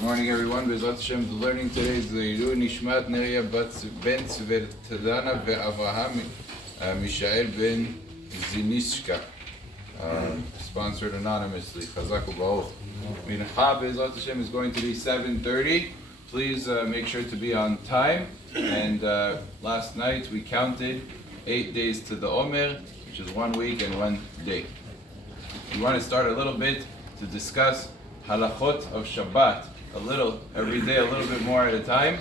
Good morning, everyone. Bezrat Hashem, the learning today is Leeor Nishmat Neria Ben Tadana ve'Avraham Mishael ben Zinishka. Sponsored anonymously. Chazak u'Baruch. Mincha Bezrat Hashem is going to be 7:30. Please make sure to be on time. And last night we counted 8 days to the Omer, which is 1 week and 1 day. We want to start a little bit to discuss halachot of Shabbat. A little, every day, a little bit more at a time.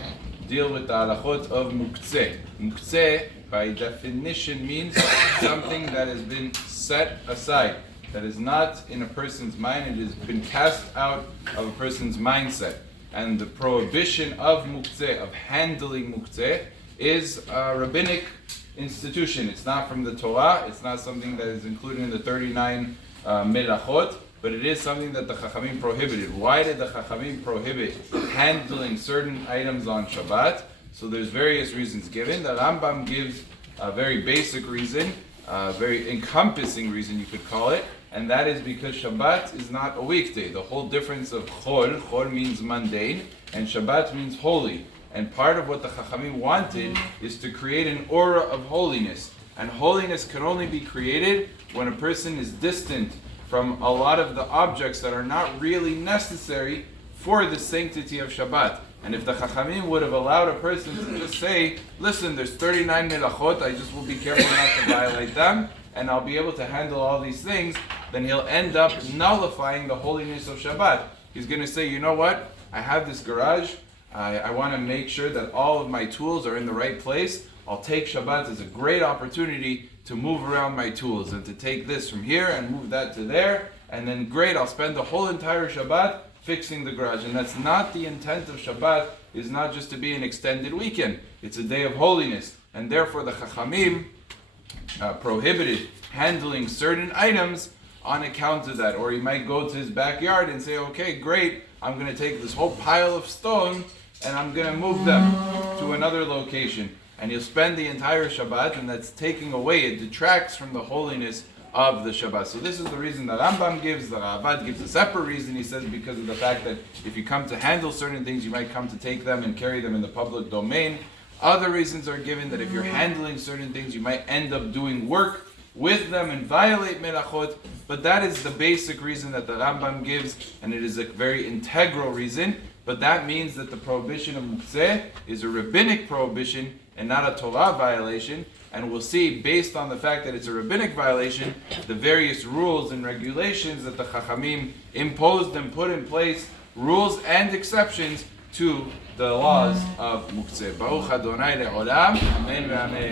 Deal with the halachot of Muktza. Muktza, by definition, means something that has been set aside, that is not in a person's mind. It has been cast out of a person's mindset. And the prohibition of Muktza, of handling Muktza, is a rabbinic institution. It's not from the Torah. It's not something that is included in the 39 melachot. But it is something that the Chachamim prohibited. Why did the Chachamim prohibit handling certain items on Shabbat? So there's various reasons given. The Rambam gives a very basic reason, a very encompassing reason you could call it, and that is because Shabbat is not a weekday. The whole difference of Chol means mundane, and Shabbat means holy. And part of what the Chachamim wanted is to create an aura of holiness. And holiness can only be created when a person is distant from a lot of the objects that are not really necessary for the sanctity of Shabbat. And if the Chachamim would have allowed a person to just say, listen, there's 39 melachot, I just will be careful not to violate them, and I'll be able to handle all these things, then he'll end up nullifying the holiness of Shabbat. He's going to say, you know what, I have this garage, I want to make sure that all of my tools are in the right place. I'll take Shabbat as a great opportunity to move around my tools and to take this from here and move that to there, and then great, I'll spend the whole entire Shabbat fixing the garage. And that's not the intent of Shabbat. It's not just to be an extended weekend. It's a day of holiness, and therefore the Chachamim prohibited handling certain items on account of that. Or he might go to his backyard and say, okay, great, I'm going to take this whole pile of stone and I'm going to move them to another location. And you'll spend the entire Shabbat, and that's taking away, it detracts from the holiness of the Shabbat. So this is the reason that Rambam gives. The Ravad gives a separate reason. He says because of the fact that if you come to handle certain things, you might come to take them and carry them in the public domain. Other reasons are given that if you're handling certain things, you might end up doing work with them and violate melachot. But that is the basic reason that the Rambam gives, and it is a very integral reason. But that means that the prohibition of Muktza is a rabbinic prohibition and not a Torah violation. And we'll see, based on the fact that it's a rabbinic violation, the various rules and regulations that the Chachamim imposed and put in place, rules and exceptions to the laws of Muktza. Baruch Adonai le'olam. Amen ve'amen.